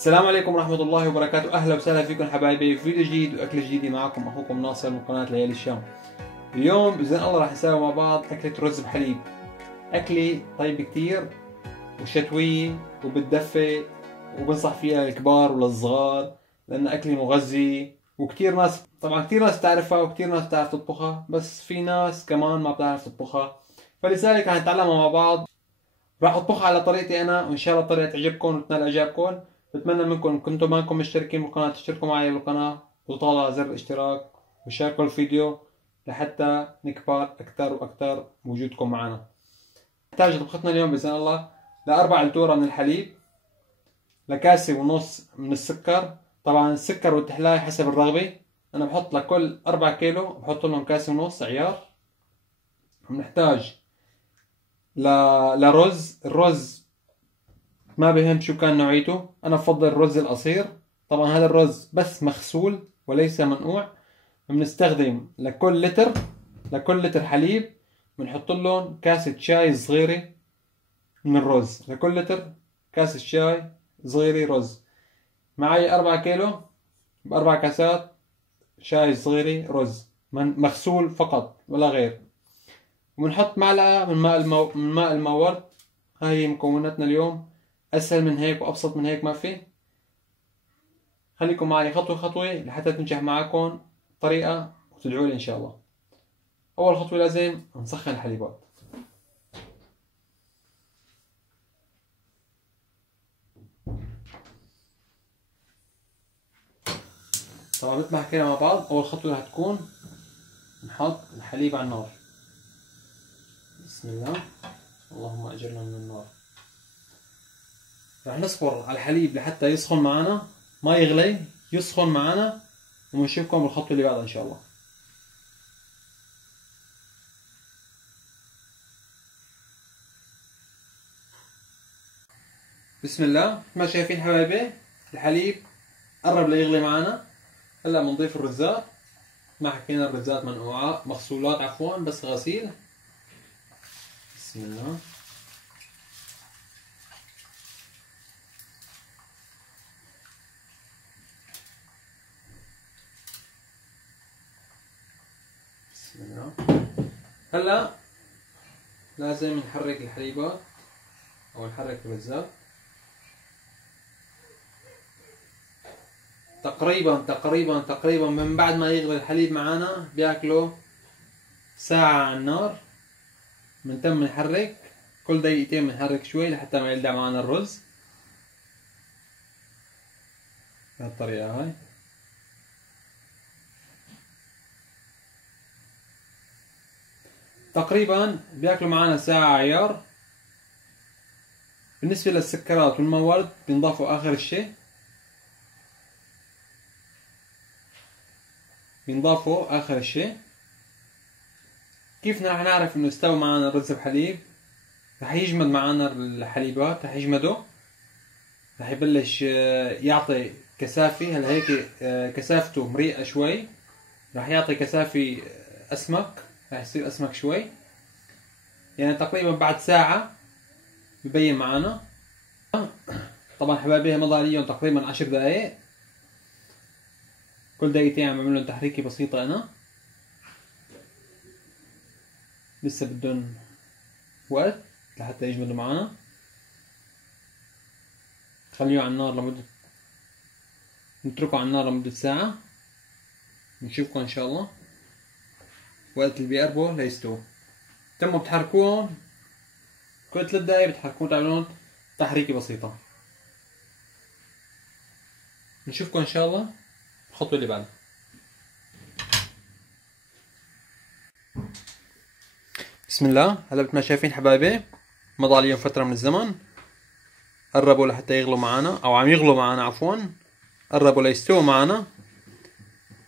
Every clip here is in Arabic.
السلام عليكم ورحمة الله وبركاته. أهلا وسهلا فيكم حبايبي في فيديو جديد وأكلة جديدة. معكم أخوكم ناصر من قناة ليالي الشام. اليوم بإذن الله راح نساوي مع بعض أكلة رز بحليب. أكلة طيبة كتير وشتوية وبتدفي، وبنصح فيها الكبار والصغار لأن أكلة مغذية. وكتير ناس طبعا كتير ناس تعرفها وكتير ناس تعرف تطبخها، بس في ناس كمان ما بتعرف تطبخها، فلذلك راح نتعلمها مع بعض. راح اطبخها على طريقتي انا، وان شاء الله الطريقه تعجبكم وتنال اعجابكم. بتمنى منكم كنتم ما انكم مشتركين بالقناه تشتركوا معي بالقناه وتضغطوا على زر الاشتراك وشاركوا الفيديو لحتى نكبر اكثر واكثر بوجودكم معنا. نحتاج طبختنا اليوم باذن الله لاربع لتوره من الحليب، لكاسه ونص من السكر. طبعا السكر والتحلاية حسب الرغبه. انا بحط لكل 4 كيلو بحط لهم كاسه ونص عيار. بنحتاج لرز. الرز ما بهم شو كان نوعيته، انا بفضل الرز القصير. طبعا هذا الرز بس مغسول وليس منقوع. بنستخدم لكل لتر حليب بنحط لهم كاسة شاي صغيرة من الرز. لكل لتر كاسة شاي صغيرة رز. معي 4 كيلو بأربع كاسات شاي صغيرة رز مغسول فقط ولا غير. وبنحط معلقة من ماء المورد. هاي مكوناتنا اليوم. اسهل من هيك وابسط من هيك ما في. خليكم معي خطوه خطوه لحتى تنجح معكم طريقه وتدعوا لي ان شاء الله. اول خطوه لازم نسخن الحليبات. طبعا مثل ما حكينا مع بعض، اول خطوه رح تكون نحط الحليب على النار. بسم الله، اللهم اجرنا من النار. رح نصبر على الحليب لحتى يسخن معنا، ما يغلي، يسخن معنا، ونشوفكم بالخطوه اللي بعدها ان شاء الله. بسم الله، ما شايفين حبايبي الحليب قرب ليغلي معنا. هلا بنضيف الرزات. ما حكينا الرزات منقوعات مغسولات عفوا، بس غسيل. بسم الله. بسم الله. هلا لازم نحرك الحليبات او نحرك الرزات تقريبا من بعد ما يغلي الحليب معانا بياكله ساعة على النار. بنتم نحرك كل دقيقتين، بنحرك شوي لحتى ما يلدع معنا الرز بهالطريقة هاي. تقريبا بياكلوا معنا ساعة عيار. بالنسبة للسكرات والموارد بينضافوا آخر الشيء. كيف رح نعرف انه استوى معنا الرز بحليب؟ رح يجمد معنا الحليبات، رح يجمدوا، رح يبلش يعطي كثافة. هلا هيك كثافته مريئة شوي، رح يعطي كثافة أسمك، رح يصير أسمك شوي. يعني تقريبا بعد ساعة ببين معنا. طبعا حبايبي مضى عليهم تقريبا 10 دقايق. كل دقيقتين عم بعمل لهم تحريكة بسيطة. أنا لسه بدهم وقت لحتى يجمدوا معنا. خليه على النار نتركه على النار لمدة ساعة. نشوفكم إن شاء الله وقت اللي بيقربوا ليستووا. تموا بتحركوهم كل 3 دقايق، بتحركوهم تعملون تحريكة بسيطة. نشوفكم إن شاء الله الخطوة اللي بعدها. بسم الله. هلا مثل ما شايفين حبايبي مضى عليهم فترة من الزمن، قربوا لحتى يغلوا معنا او عم يغلوا معنا عفوا، قربوا ليستووا معنا.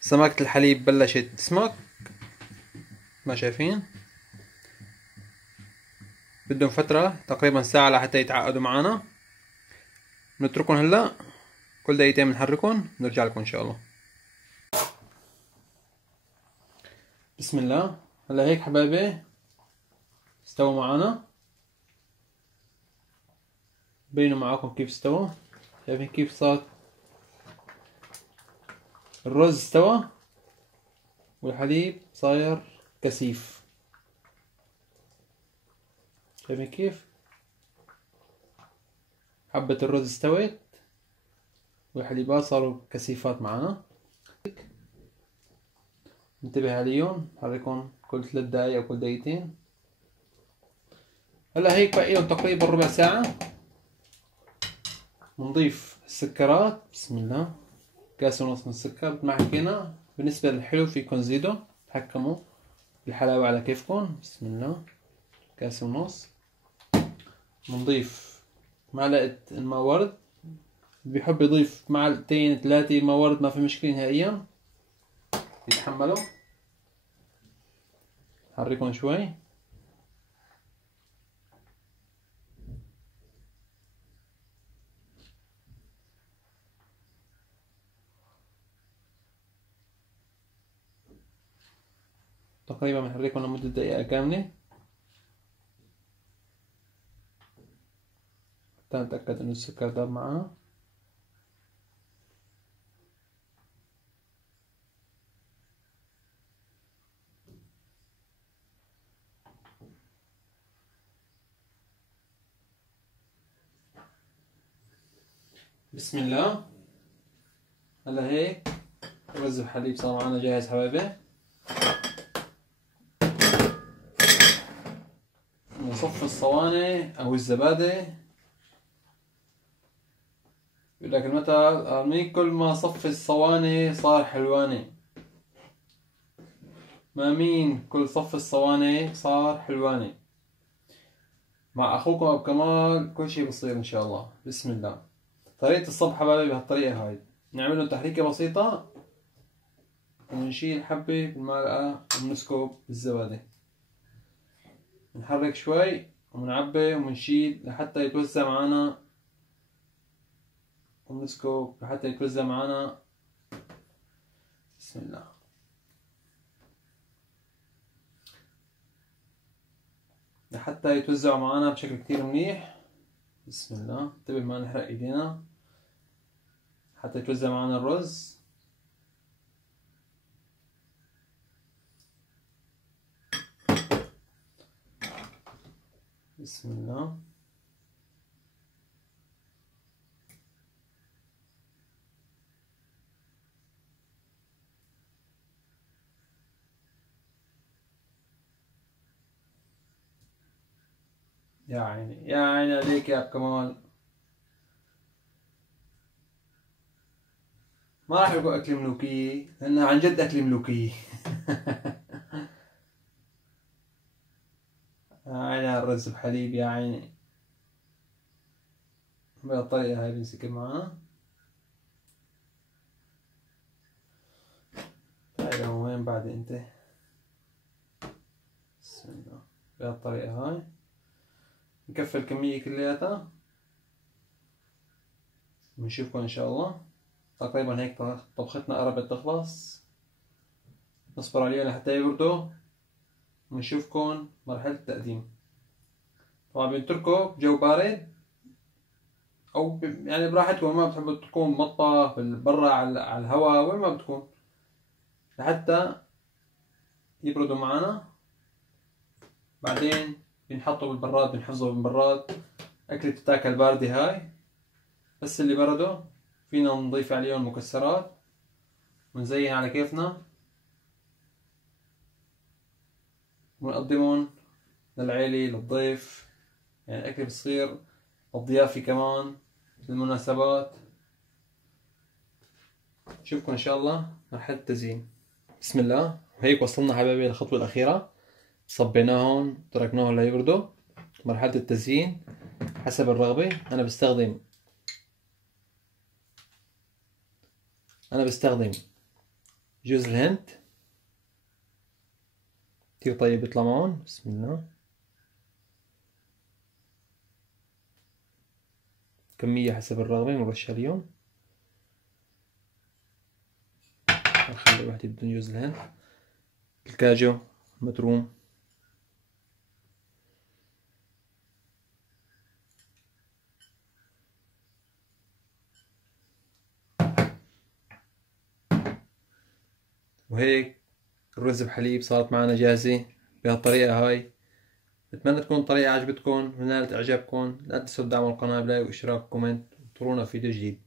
سمكة الحليب بلشت تسمك ما شايفين. بدهم فترة تقريبا ساعة لحتى يتعقدوا معنا. نتركهم هلا كل دقيقتين بنحركهم، نرجع لكم ان شاء الله. بسم الله. هلا هيك حبايبي استووا معنا، بينوا معاكم كيف استووا. شايفين كيف صار الرز استوى والحليب صاير كثيف. شايفين كيف حبة الرز استوت والحليبات صاروا كثيفات معنا. انتبه عليهم، حركهم كل 3 دقايق او كل دقيقتين. هلا هيك بقى لهم تقريبا ربع ساعة. بنضيف السكرات. بسم الله. كاسة ونص من السكر مثل ما حكينا. بالنسبة للحلو فيكم زيدوا، تحكموا بالحلاوة على كيفكم. بسم الله. كاسة ونص. بنضيف معلقة الماء ورد. اللي بيحب يضيف معلقتين 3 ماء ورد ما في مشكلة نهائيا، يتحملوا. حركهم شوي. تقريبا بنحركهم لمدة دقيقة كاملة حتى نتأكد انه السكر داب معنا. بسم الله. هلا هيك رز الحليب صار معنا جاهز حبايبي. نصف الصواني او الزبادي. يقول لك المثل ارميك كل ما صفي الصواني صار حلواني. ما مين كل صف الصواني صار حلواني. مع اخوكم ابو كمال كل شي بصير ان شاء الله. بسم الله. طريقة الصب حبايبي بهالطريقة هاي. نعمل له تحريكة بسيطة ونشيل حبة بالمعلقة وبنسكب بالزبادي. نحرك شوي وبنعبي وبنشيل لحتى يتوزع معنا، وبنسكب لحتى يتوزع معنا. بسم الله. لحتى يتوزعوا معنا بشكل كتير منيح. بسم الله. انتبه ما نحرق ايدينا. حتى يتوزع معنا الرز. بسم الله. يا عيني يا عيني عليك يا كمال. ما راح يقول أكل ملوكية لأنها عن جد أكل ملوكية. يا عيني على الرز بحليب يا عيني. بهالطريقة هاي بنسكر معنا. تعال وين بعد أنت. بسم الله. بهالطريقة هاي نكفي الكمية كلياتها ونشوفكم إن شاء الله. تقريبا هيك طبختنا قربت تخلص. نصبر عليها لحتى يبردوا ونشوفكم مرحلة التقديم. طبعا بنتركه بجو بارد أو يعني براحتكم، ما بتحبوا تكون مطبخ برا على الهواء وين ما بتكون لحتى يبردوا معنا. بعدين بنحطه بالبراد، بنحفظه بالبراد. أكلة تتاكل باردة هاي. بس اللي بردوا فينا نضيف عليهم مكسرات ونزين على كيفنا ونقدمهم للعيلة للضيف. يعني أكل بصير الضيافة كمان للمناسبات. نشوفكم إن شاء الله مرحلة التزيين. بسم الله. وهيك وصلنا حبايبي للخطوة الأخيرة. صبيناهم تركناهم ليبردوا. مرحلة التزيين حسب الرغبة. أنا بستخدم جوز الهند كتير طيب بيطلع معهم. بسم الله. كمية حسب الرغبة بنرش عليهم. نخلي واحدة بدون جوز الهند. الكاجو متروم. وهيك الرز بحليب صارت معنا جاهزة بهالطريقة هاي. بتمنى تكون الطريقة عجبتكم ونالت إعجابكم. لا تنسوا تدعموا القناة بلايك وإشتراك وكومنت، وانطرونا في فيديو جديد.